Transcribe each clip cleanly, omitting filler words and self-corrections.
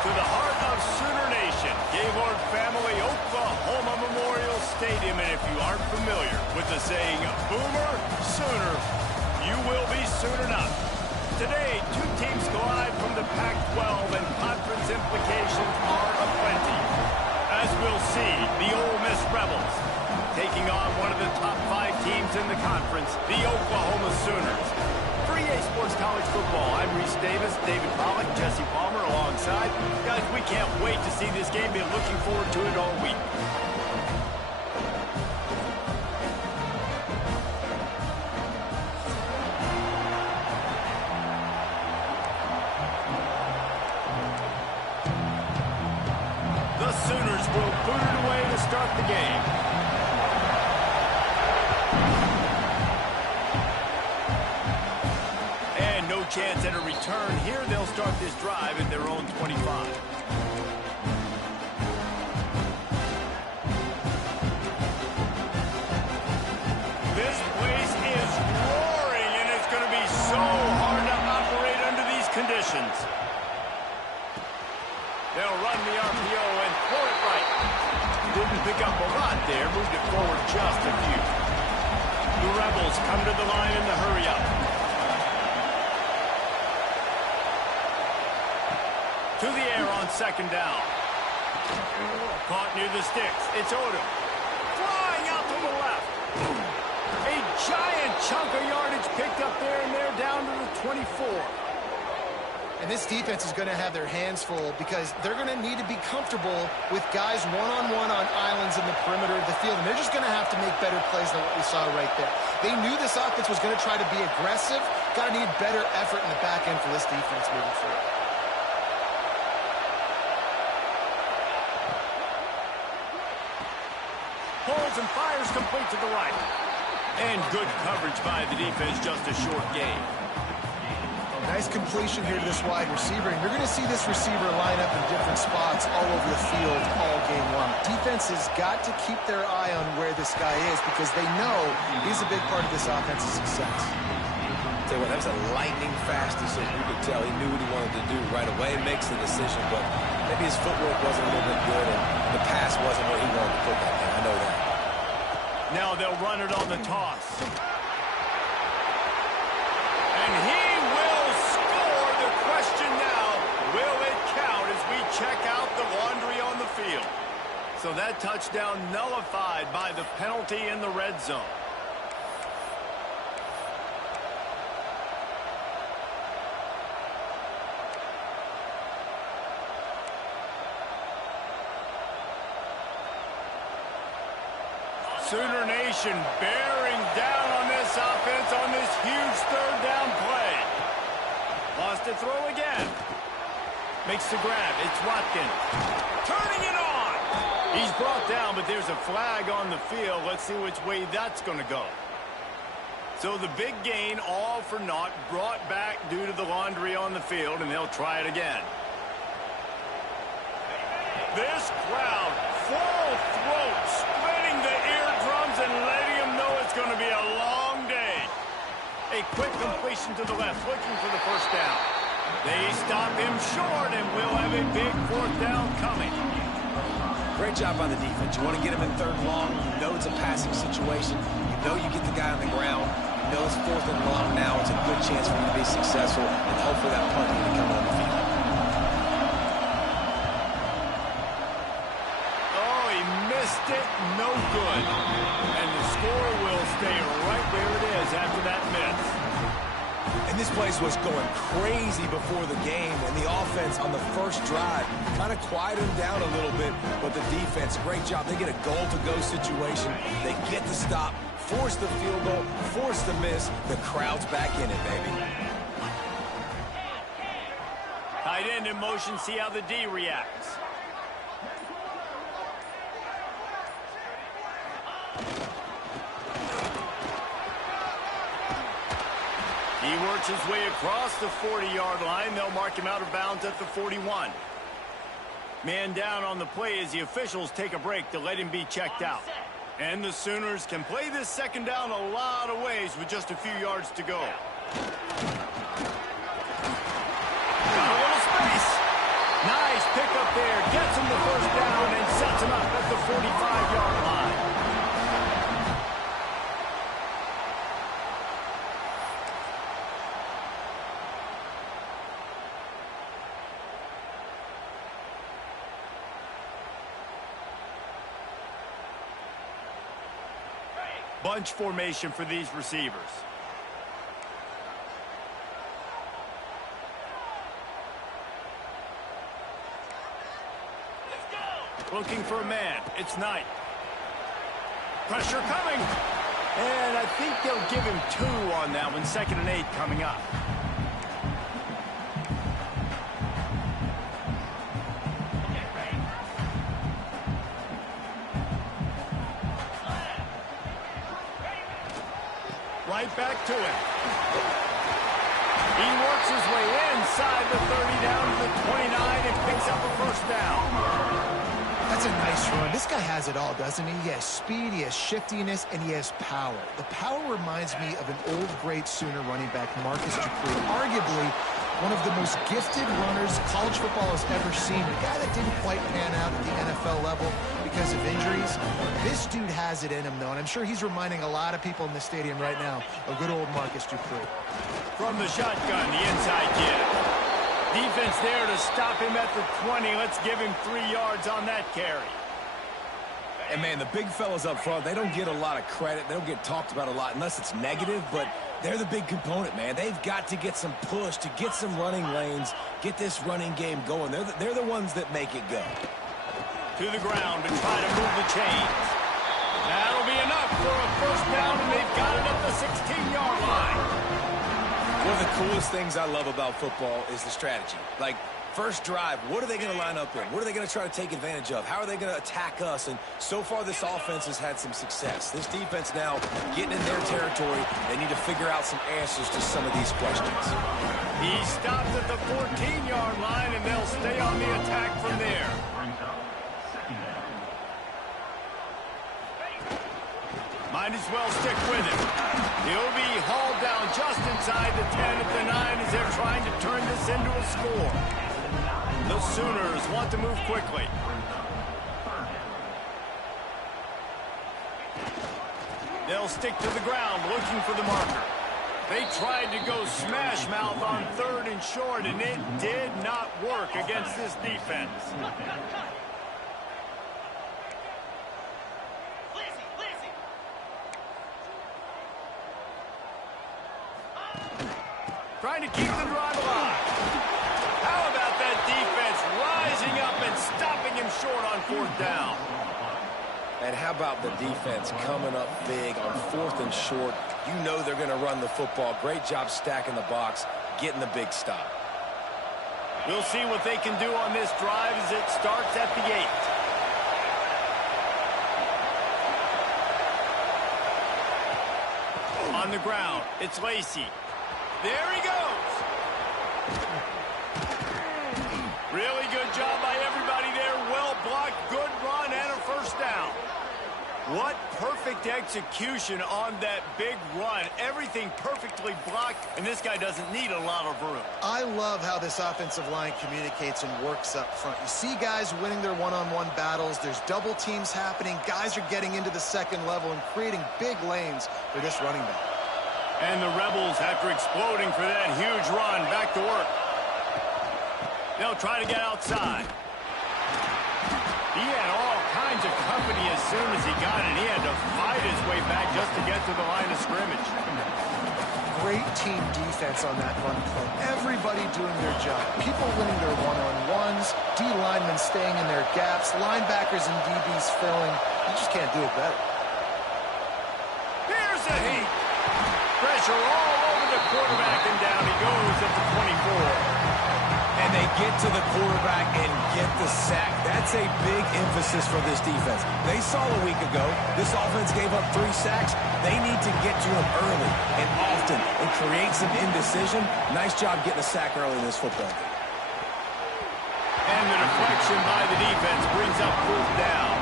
to the heart of Sooner Nation, Gaylord Family Oklahoma Memorial Stadium. And if you aren't familiar with the saying, Boomer Sooner, you will be soon enough. Today, two teams collide from the Pac-12, and conference implications are aplenty. As we'll see, the Ole Miss Rebels taking on one of the top 5 teams in the conference, the Oklahoma Sooners. For EA Sports College Football, I'm Reese Davis, David Pollack, Jesse Palmer alongside. Guys, we can't wait to see this game. Been looking forward to it all week. The Sooners will boot it away to start the game. Chance at a return here. They'll start this drive at their own 25. This place is roaring, and it's going to be so hard to operate under these conditions. They'll run the RPO and throw it right. Didn't pick up a lot there. Moved it forward just a few. The Rebels come to the line in the hurry up. To the air on second down. Caught near the sticks. It's Odom. Flying out to the left. A giant chunk of yardage picked up there, and they're down to the 24. And this defense is going to have their hands full because they're going to need to be comfortable with guys one-on-one on islands in the perimeter of the field. And they're just going to have to make better plays than what we saw right there. They knew this offense was going to try to be aggressive. Got to need better effort in the back end for this defense moving forward. Pulls and fires complete to the right. And good coverage by the defense, just a short gain. Nice completion here to this wide receiver. And you're going to see this receiver line up in different spots all over the field all game long. Defense has got to keep their eye on where this guy is because they know he's a big part of this offense's success. Tell you what, that was a lightning-fast decision. You could tell he knew what he wanted to do right away. Makes the decision, but maybe his footwork wasn't a little bit good, and the pass wasn't where he wanted to put that in. I know that. Now they'll run it on the toss. And he will score. The question now, will it count as we check out the laundry on the field? So that touchdown nullified by the penalty in the red zone. Sooner Nation bearing down on this offense on this huge third down play. Lost to throw again. Makes the grab. It's Watkins. Turning it on. He's brought down, but there's a flag on the field. Let's see which way that's going to go. So the big gain, all for naught, brought back due to the laundry on the field, and they'll try it again. This crowd, full throat, splitting the eardrums and letting them know it's going to be a long day. A quick completion to the left, looking for the first down. They stop him short, and we'll have a big fourth down coming. Great job by the defense. You want to get him in third and long. You know it's a passing situation. You know you get the guy on the ground. You know it's fourth and long now. It's a good chance for you to be successful, and hopefully that punt can come on the field. It, no good. And the score will stay right where it is after that miss. And this place was going crazy before the game, and the offense on the first drive kind of quieted them down a little bit, but the defense, great job. They get a goal-to-go situation. They get the stop, force the field goal, force the miss. The crowd's back in it, baby. Tight end in motion, see how the D reacts. He works his way across the 40-yard line. They'll mark him out of bounds at the 41. Man down on the play as the officials take a break to let him be checked out. And the Sooners can play this second down a lot of ways with just a few yards to go. Got a little space. Nice there, gets him the first down, and sets him up at the 45-yard line. Bunch formation for these receivers. Looking for a man. It's Knight. Pressure coming. And I think they'll give him 2 on that one. 2nd and 8 coming up. Right back to him. He works his way inside the 30 down to the 29 and picks up a first down. That's a nice run. This guy has it all, doesn't he? He has speed, he has shiftiness, and he has power. The power reminds me of an old great Sooner running back, Marcus Dupree, arguably one of the most gifted runners college football has ever seen. A guy that didn't quite pan out at the NFL level because of injuries. This dude has it in him, though, and I'm sure he's reminding a lot of people in the stadium right now of good old Marcus Dupree. From the shotgun, the inside kid. Defense there to stop him at the 20. Let's give him 3 yards on that carry. And, man, the big fellas up front, they don't get a lot of credit. They don't get talked about a lot unless it's negative, but they're the big component, man. They've got to get some push, to get some running lanes, get this running game going. They're the ones that make it go. To the ground to try to move the chains. That'll be enough for a first down, and they've got it at the 16-yard line. One of the coolest things I love about football is the strategy. Like, first drive, what are they going to line up in? What are they going to try to take advantage of? How are they going to attack us? And so far, this offense has had some success. This defense now getting in their territory. They need to figure out some answers to some of these questions. He stopped at the 14-yard line, and they'll stay on the attack from there. Might as well stick with him. He'll be hauled down just inside the 10 at the 9 as they're trying to turn this into a score. The Sooners want to move quickly. They'll stick to the ground looking for the marker. They tried to go smash mouth on 3rd and short, and it did not work against this defense. Trying to keep the drive alive. How about that defense rising up and stopping him short on 4th down? And how about the defense coming up big on 4th and short? You know they're going to run the football. Great job stacking the box, getting the big stop. We'll see what they can do on this drive as it starts at the 8. On the ground, it's Lacey. There he goes. Really good job by everybody there. Well blocked, good run, and a first down. What perfect execution on that big run. Everything perfectly blocked, and this guy doesn't need a lot of room. I love how this offensive line communicates and works up front. You see guys winning their one-on-one battles. There's double teams happening. Guys are getting into the second level and creating big lanes for this running back. And the Rebels, after exploding for that huge run, back to work. They'll try to get outside. He had all kinds of company as soon as he got it. He had to fight his way back just to get to the line of scrimmage. Great team defense on that run play. Everybody doing their job. People winning their one-on-ones, D linemen staying in their gaps, linebackers and DBs filling. You just can't do it better. Here's a heat. Pressure all over the quarterback, and down he goes at the 24. And they get to the quarterback and get the sack. That's a big emphasis for this defense. They saw a week ago this offense gave up 3 sacks. They need to get to him early and often and create some indecision. Nice job getting a sack early in this football game. And the deflection by the defense brings up 4th down.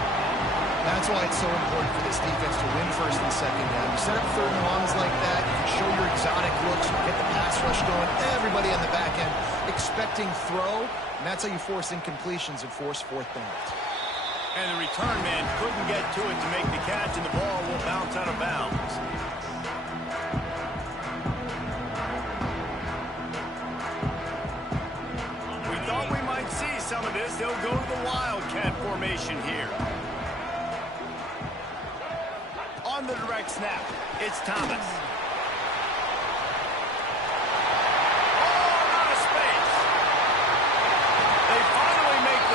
That's why it's so important for this defense to win 1st and 2nd down. You set up 3rd and longs like that, you can show your exotic looks, you get the pass rush going, everybody on the back end expects expecting throw, and that's how you force incompletions and force fourth downs. And the return man couldn't get to it to make the catch, and the ball will bounce out of bounds. We thought we might see some of this. They'll go to the Wildcat formation here. On the direct snap, it's Thomas.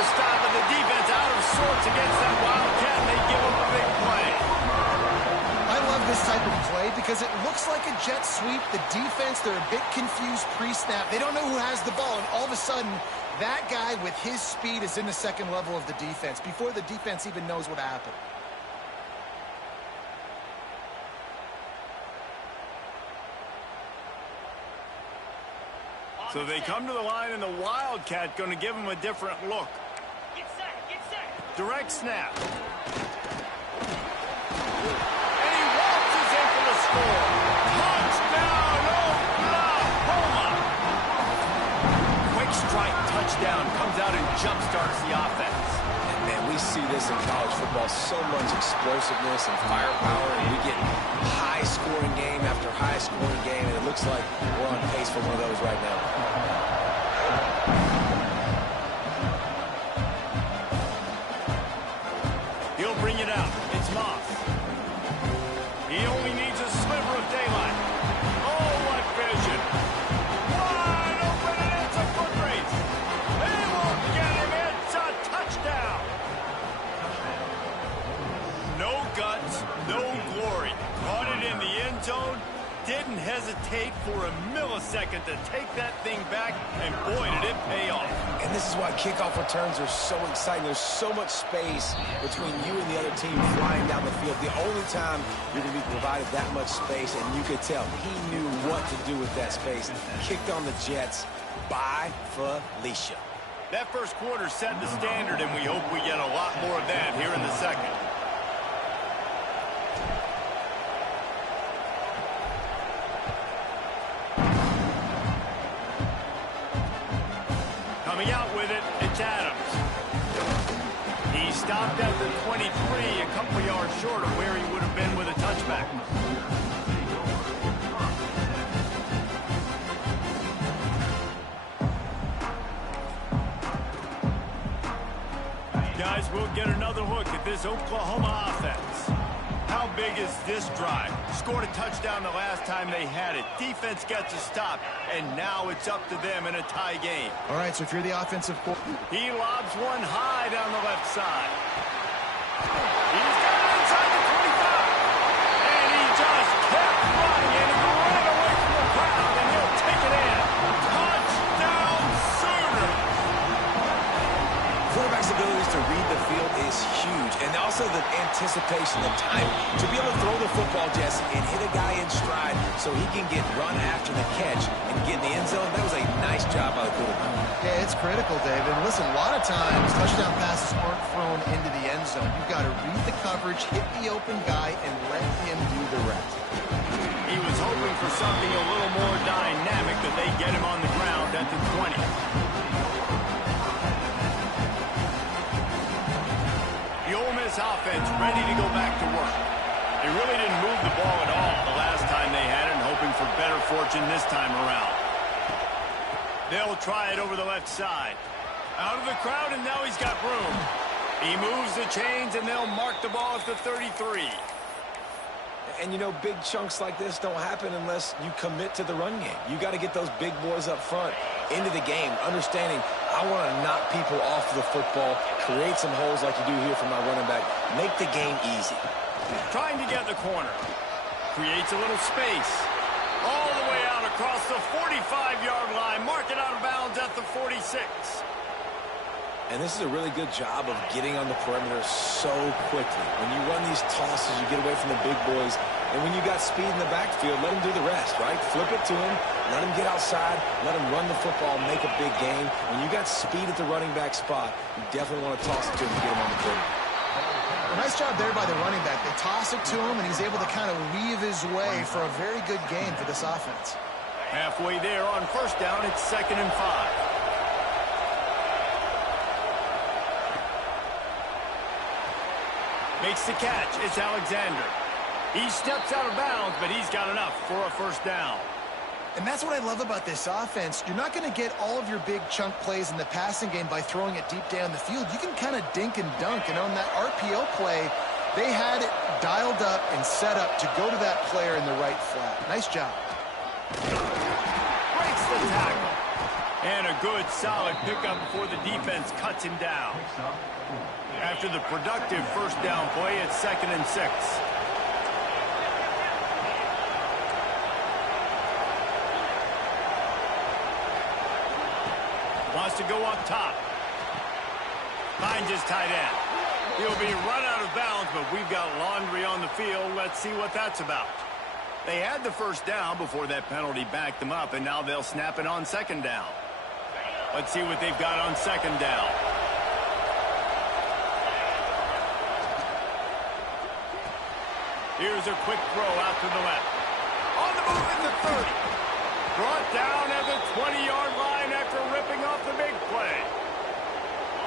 Stop, and the defense out of sorts against that Wildcat, and they give up a big play. I love this type of play because it looks like a jet sweep. The defense, they're a bit confused pre-snap. They don't know who has the ball, and all of a sudden, that guy with his speed is in the second level of the defense before the defense even knows what happened. So they come to the line, and the Wildcat going to give them a different look. Direct snap. And he waltzes in for the score. Touchdown, Oklahoma! Quick strike touchdown comes out and jumpstarts the offense. And man, we see this in college football, so much explosiveness and firepower, and we get high-scoring game after high-scoring game, and it looks like we're on pace for one of those right now. He'll bring it out. It's Moss. He only needs a sliver of daylight. Oh, what vision. Wide open, and it's a foot race. They won't get him. It's a touchdown. No guts, no glory. Caught it in the end zone. Didn't hesitate for a millisecond to take that thing back, and boy, did it pay off. And this is why kickoff returns are so exciting. There's so much space between you and the other team flying down the field. The only time you're going to be provided that much space, and you could tell he knew what to do with that space. Kicked on the Jets by Felicia. That first quarter set the standard, and we hope we get a lot more of that here in the second. Coming out with it, it's Adams. He stopped at the 23, a couple yards short of where he would have been with a touchback. Guys, we'll get another look at this Oklahoma offense. How big is this drive? Scored a touchdown the last time they had it. Defense gets a stop, and now it's up to them in a tie game. All right, so if you're the offensive coordinator, he lobs one high down the left side. He's got it inside the 25. And he just kept running, and he ran away from the crowd, and he'll take it in. Touchdown, Sooners! Quarterback's abilities to read the field is huge, and also the anticipation, the time to be able to throw the football, Jesse, and hit a guy in stride so he can get run after the catch and get in the end zone. That was a nice job by the quarterback. yeah, it's critical, David. And listen, a lot of times touchdown passes aren't thrown into the end zone. You've got to read the coverage, hit the open guy, and let him do the rest. He was hoping for something a little more dynamic, that they get him on the ground at the 20. The Ole Miss offense ready to go back to work. They really didn't move the ball at all the last time they had it, and hoping for better fortune this time around. They'll try it over the left side. Out of the crowd, and now he's got room. He moves the chains, and they'll mark the ball at the 33. And, you know, big chunks like this don't happen unless you commit to the run game. You got to get those big boys up front into the game, understanding I want to knock people off the football, create some holes like you do here for my running back, make the game easy. Trying to get the corner. Creates a little space. All the way out across the 45-yard line. Mark it out of bounds at the 46. And this is a really good job of getting on the perimeter so quickly. When you run these tosses, you get away from the big boys. And when you got speed in the backfield, let him do the rest, right? Flip it to him, let him get outside, let him run the football, make a big game. When you got speed at the running back spot, you definitely want to toss it to him and get him on the perimeter. A nice job there by the running back. They toss it to him, and he's able to kind of weave his way for a very good game for this offense. Halfway there on first down, it's 2nd and 5. Makes the catch. It's Alexander. He steps out of bounds, but he's got enough for a first down. And that's what I love about this offense. You're not going to get all of your big chunk plays in the passing game by throwing it deep down the field. You can kind of dink and dunk. And on that RPO play, they had it dialed up and set up to go to that player in the right flat. Nice job. Breaks the tackle. And a good, solid pickup before the defense cuts him down. After the productive first down play, it's 2nd and 6. Wants to go up top. Finds his tight end. He'll be run out of bounds, but we've got laundry on the field. Let's see what that's about. They had the first down before that penalty backed them up, and now they'll snap it on 2nd down. Let's see what they've got on 2nd down. Here's a quick throw out to the left. On the move at the 30. Brought down at the 20-yard line after ripping off the big play.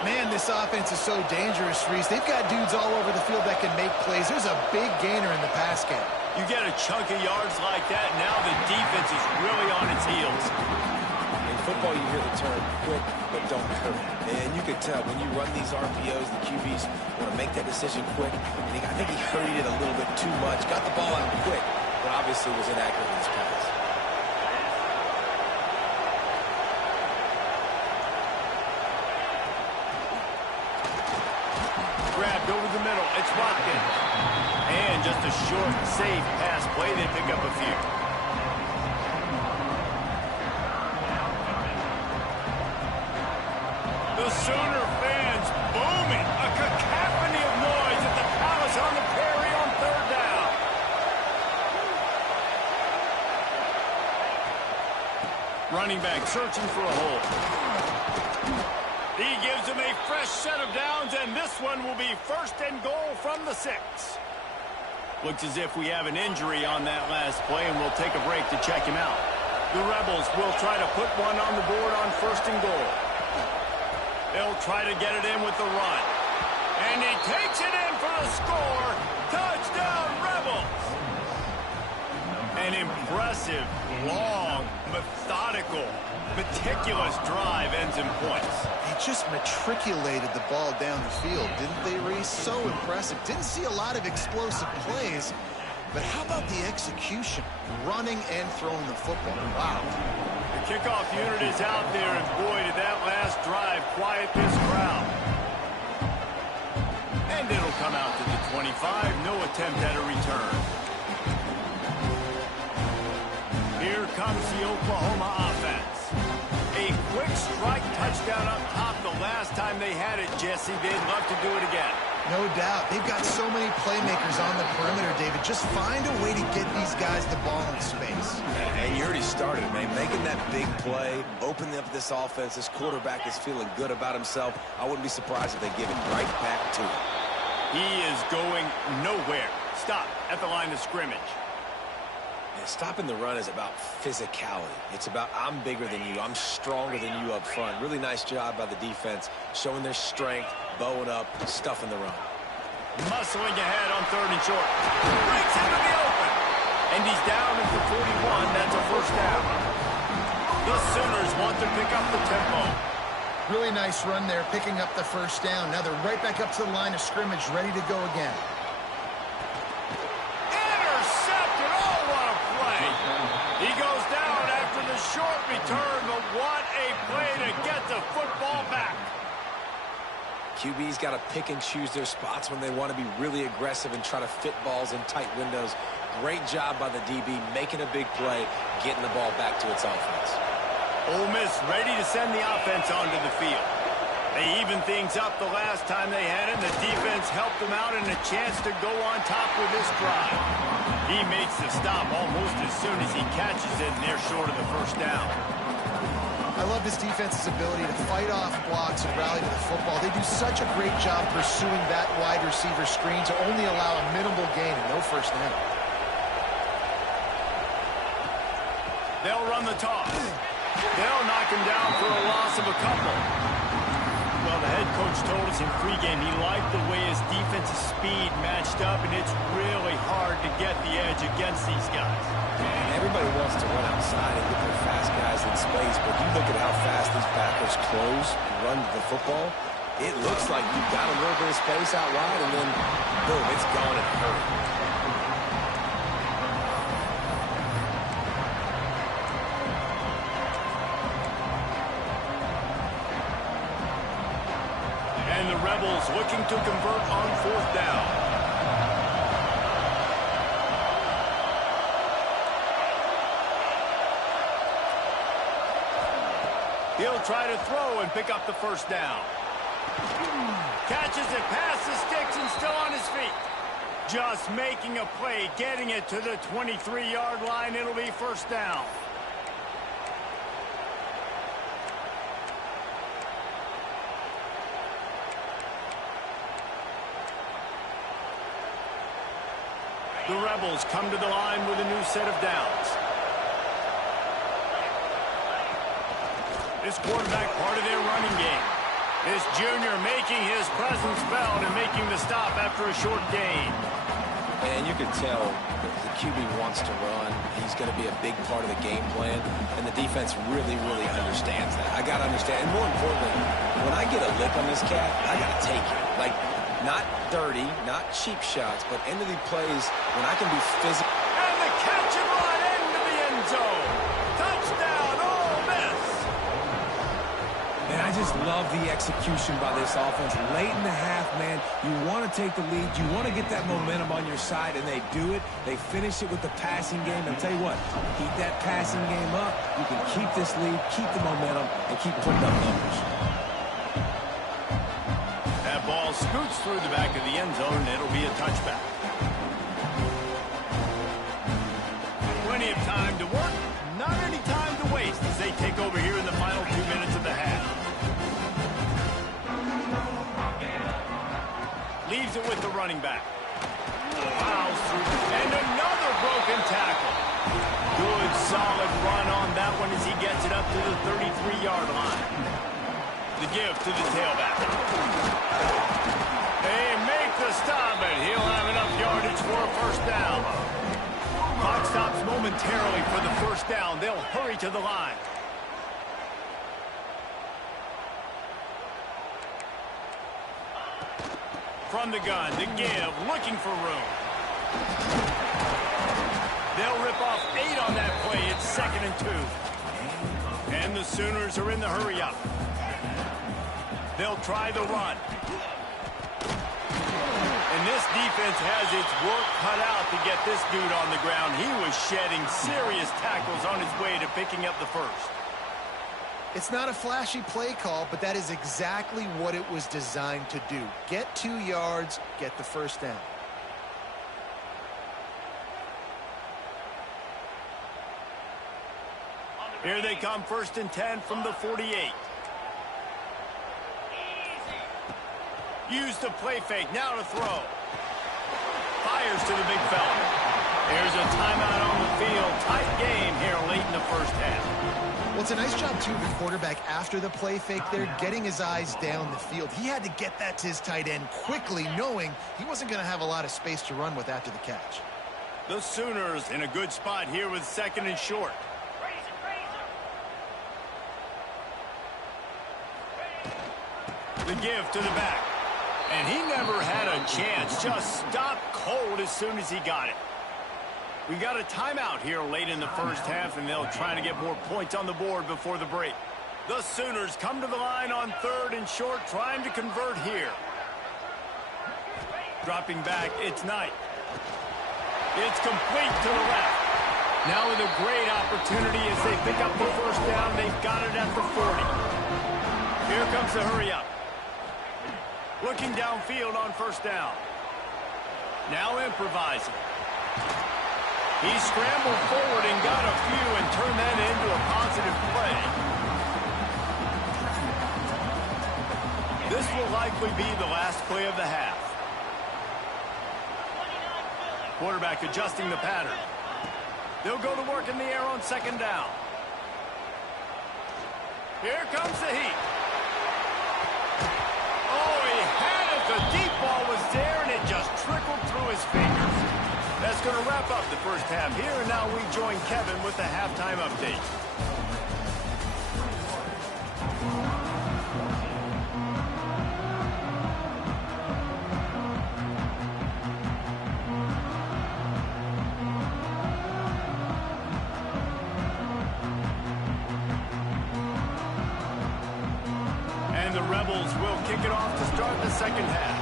Man, this offense is so dangerous, Reese. They've got dudes all over the field that can make plays. There's a big gainer in the pass game. You get a chunk of yards like that, now the defense is really on its heels. In football, you hear the term quick, but don't hurry. And you can tell when you run these RPOs, the QBs want to make that decision quick. And I think he hurried it a little bit too much. Got the ball out quick, but obviously was inaccurate in his pass. Grabbed over the middle. It's Watkins. And just a short, safe pass play. They pick up a few. The Sooner fans booming. A cacophony of noise at the Palace on the Prairie on 3rd down. Running back searching for a hole. He gives him a fresh set of downs, and this one will be 1st and goal from the 6. Looks as if we have an injury on that last play, and we'll take a break to check him out. The Rebels will try to put one on the board on 1st and goal. They'll try to get it in with the run. And he takes it in for the score. Touchdown, Rebels! An impressive, long, methodical, meticulous drive ends in points. They just matriculated the ball down the field, didn't they, Reese? So impressive. Didn't see a lot of explosive plays, but how about the execution? Running and throwing the football. Wow. The kickoff unit is out there, and boy, did that last drive quiet this crowd. And it'll come out to the 25. No attempt at a return. Here comes the Oklahoma offense. A quick strike touchdown up top the last time they had it, Jesse. They'd love to do it again. No doubt. They've got so many playmakers on the perimeter, David. Just find a way to get these guys the ball in space. And you already started, man. Making that big play, opening up this offense. This quarterback is feeling good about himself. I wouldn't be surprised if they give it right back to him. He is going nowhere. Stop at the line of scrimmage. Stopping the run is about physicality. It's about I'm bigger than you. I'm stronger than you up front. Really nice job by the defense, showing their strength, bowing up, stuffing the run. Muscling ahead on 3rd and short. Breaks into the open. And he's down at the 41. That's a first down. The Sooners want to pick up the tempo. Really nice run there, picking up the first down. Now they're right back up to the line of scrimmage, ready to go again. He goes down after the short return, but what a play to get the football back. QB's got to pick and choose their spots when they want to be really aggressive and try to fit balls in tight windows. Great job by the DB, making a big play, getting the ball back to its offense. Ole Miss ready to send the offense onto the field. They evened things up the last time they had it, and the defense helped them out and a chance to go on top with this drive. He makes the stop almost as soon as he catches it, and they're short of the first down. I love this defense's ability to fight off blocks and rally to the football. They do such a great job pursuing that wide receiver screen to only allow a minimal gain and no first down. They'll run the toss. They'll knock him down for a loss of a couple. Well, the head coach told us in pregame he liked the way his defensive speed matched up, and it's really hard to get the edge against these guys. And everybody wants to run outside and get their fast guys in space, but you look at how fast these backers close and run the football, it looks like you've got a little bit of space out wide, and then, boom, it's gone in a hurry. And the Rebels looking to convert on 4th down. He'll try to throw and pick up the 1st down. Catches it past the sticks and still on his feet. Just making a play, getting it to the 23-yard line. It'll be 1st down. The Rebels come to the line with a new set of downs. This quarterback part of their running game. This junior making his presence felt and making the stop after a short gain. And you can tell the QB wants to run. He's going to be a big part of the game plan, and the defense really, really understands that. I got to understand, and more importantly, when I get a lick on this cat, I got to take it. Like, not dirty, not cheap shots, but into the plays when I can be physical. And the catch and run into the end zone. Touchdown, Ole Miss. And I just love the execution by this offense. Late in the half, man, you want to take the lead. You want to get that momentum on your side, and they do it. They finish it with the passing game. And I'll tell you what, keep that passing game up. You can keep this lead, keep the momentum, and keep putting up numbers. That ball scoots through the back of the end zone, and it'll be a touchback. Plenty of time to work, not any time to waste as they take over here in the final 2 minutes of the half. Leaves it with the running back. Fouls through, and another broken tackle. Good, solid run on that one as he gets it up to the 33-yard line. The give to the tailback. They make the stop, and he'll have enough yardage for a 1st down. Clock stops momentarily for the 1st down. They'll hurry to the line. From the gun, the give, looking for room. They'll rip off 8 on that play. It's 2nd and 2. And the Sooners are in the hurry-up. They'll try the run. And this defense has its work cut out to get this dude on the ground. He was shedding serious tackles on his way to picking up the 1st. It's not a flashy play call, but that is exactly what it was designed to do. Get 2 yards, get the 1st down. Here they come, 1st and 10 from the 48. Used the play fake, now to throw. Fires to the big fella. There's a timeout on the field. Tight game here late in the 1st half. Well, it's a nice job, too, the quarterback after the play fake there, getting his eyes down the field. He had to get that to his tight end quickly, knowing he wasn't going to have a lot of space to run with after the catch. The Sooners in a good spot here with 2nd and short. The give to the back. And he never had a chance. Just stopped cold as soon as he got it. We got a timeout here late in the 1st half, and they'll try to get more points on the board before the break. The Sooners come to the line on 3rd and short, trying to convert here. Dropping back, it's Knight. It's complete to the left. Now with a great opportunity as they pick up the 1st down. They've got it at the 40. Here comes the hurry-up. Looking downfield on 1st down. Now improvising. He scrambled forward and got a few and turned that into a positive play. This will likely be the last play of the half. Quarterback adjusting the pattern. They'll go to work in the air on 2nd down. Here comes the heat. his fingers. That's going to wrap up the first half here, and now we join Kevin with the halftime update. And the Rebels will kick it off to start the second half.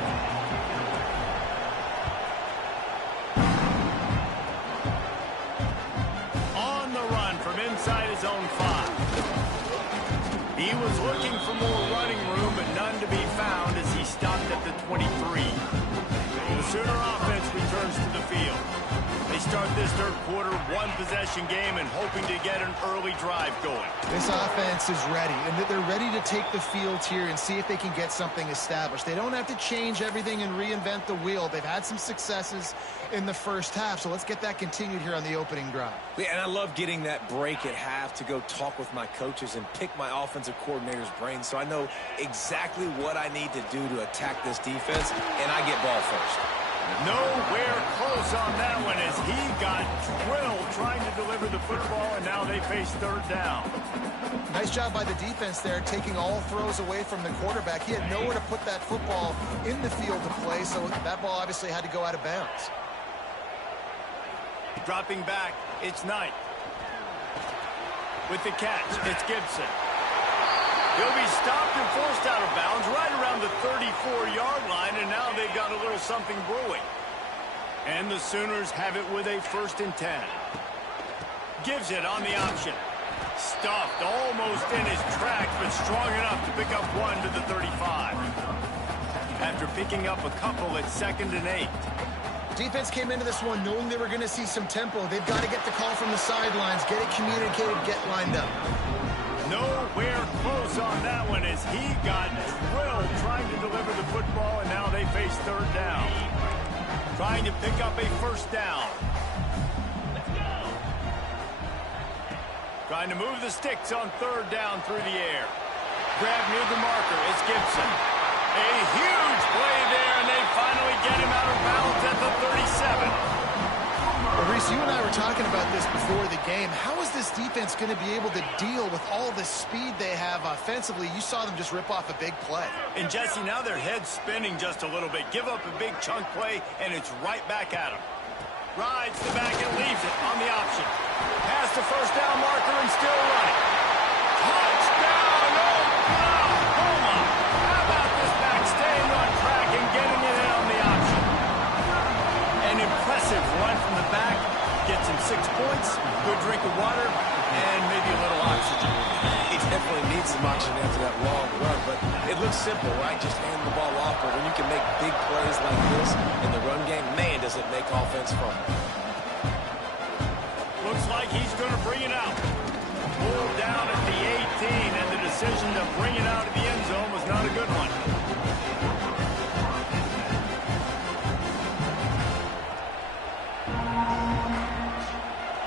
On the run from inside his own 5. He was looking for more running room, but none to be found as he stopped at the 23. The Sooner offense returns to the field. They start this third quarter one-possession game and hoping to get an early drive going. This offense is ready, and they're ready to take the field here and see if they can get something established. They don't have to change everything and reinvent the wheel. They've had some successes in the first half, so let's get that continued here on the opening drive. Yeah, and I love getting that break at half to go talk with my coaches and pick my offensive coordinator's brain so I know exactly what I need to do to attack this defense, and I get ball first. Nowhere close on that one as he got drilled trying to deliver the football, and now they face third down. Nice job by the defense there, taking all throws away from the quarterback. He had nowhere to put that football in the field to play, so that ball obviously had to go out of bounds. Dropping back, it's Knight. With the catch, it's Gibson. He'll be stopped and forced out of bounds right around the 34-yard line, and now they've got a little something brewing. And the Sooners have it with a 1st and 10. Gives it on the option. Stuffed almost in his tracks, but strong enough to pick up one to the 35. After picking up a couple at 2nd and 8. Defense came into this one knowing they were going to see some tempo. They've got to get the call from the sidelines, get it communicated, get lined up. Nowhere close on that one as he got drilled trying to deliver the football, and now they face third down. Trying to pick up a 1st down. Trying to move the sticks on 3rd down through the air. Grab near the marker. It's Gibson. A huge play there, and they finally get him out of bounds at the 37. Well, Reese, you and I were talking about this before the game. How is this defense going to be able to deal with all the speed they have offensively? You saw them just rip off a big play. And, Jesse, now their head's spinning just a little bit. Give up a big chunk play, and it's right back at them. Rides the back and leaves it on the option. Past the 1st down marker and still running. Touchdown, Oklahoma! How about this back staying on track and getting it in on the option? An impressive run from the back. Gets him 6 points, good drink of water, and maybe a little oxygen. He definitely needs some oxygen after that long run, but it looks simple, right? Just hand the ball off, but when you can make big plays like this in the run game, man, does it make offense fun. Looks like he's going to bring it out. Pulled down at the 18, and the decision to bring it out of the end zone was not a good one.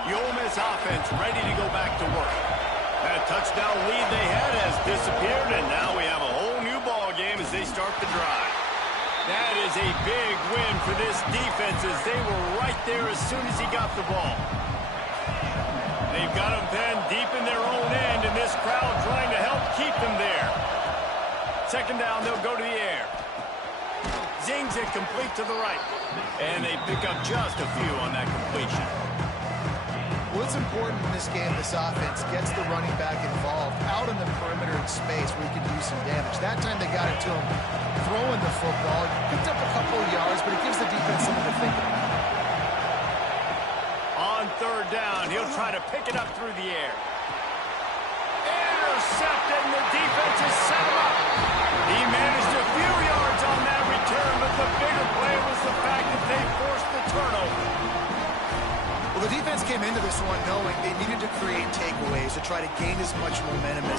The Ole Miss offense ready to go back to work. That touchdown lead they had has disappeared, and now we have a whole new ball game as they start the drive. That is a big win for this defense as they were right there as soon as he got the ball. They've got him pinned deep in their own end, and this crowd trying to help keep them there. 2nd down, they'll go to the air. Zings it complete to the right. And they pick up just a few on that completion. Well, it's important in this game this offense gets the running back involved out in the perimeter in space where he can do some damage. That time they got it to him throwing the football. Picked up a couple of yards, but it gives the defense something to think about. On 3rd down, he'll try to pick it up through the air. Intercepted, and the defense has set him up. He managed a few yards on that return, but the bigger play was the fact that they forced the turnover. Well, the defense came into this one knowing they needed to create takeaways to try to gain as much momentum as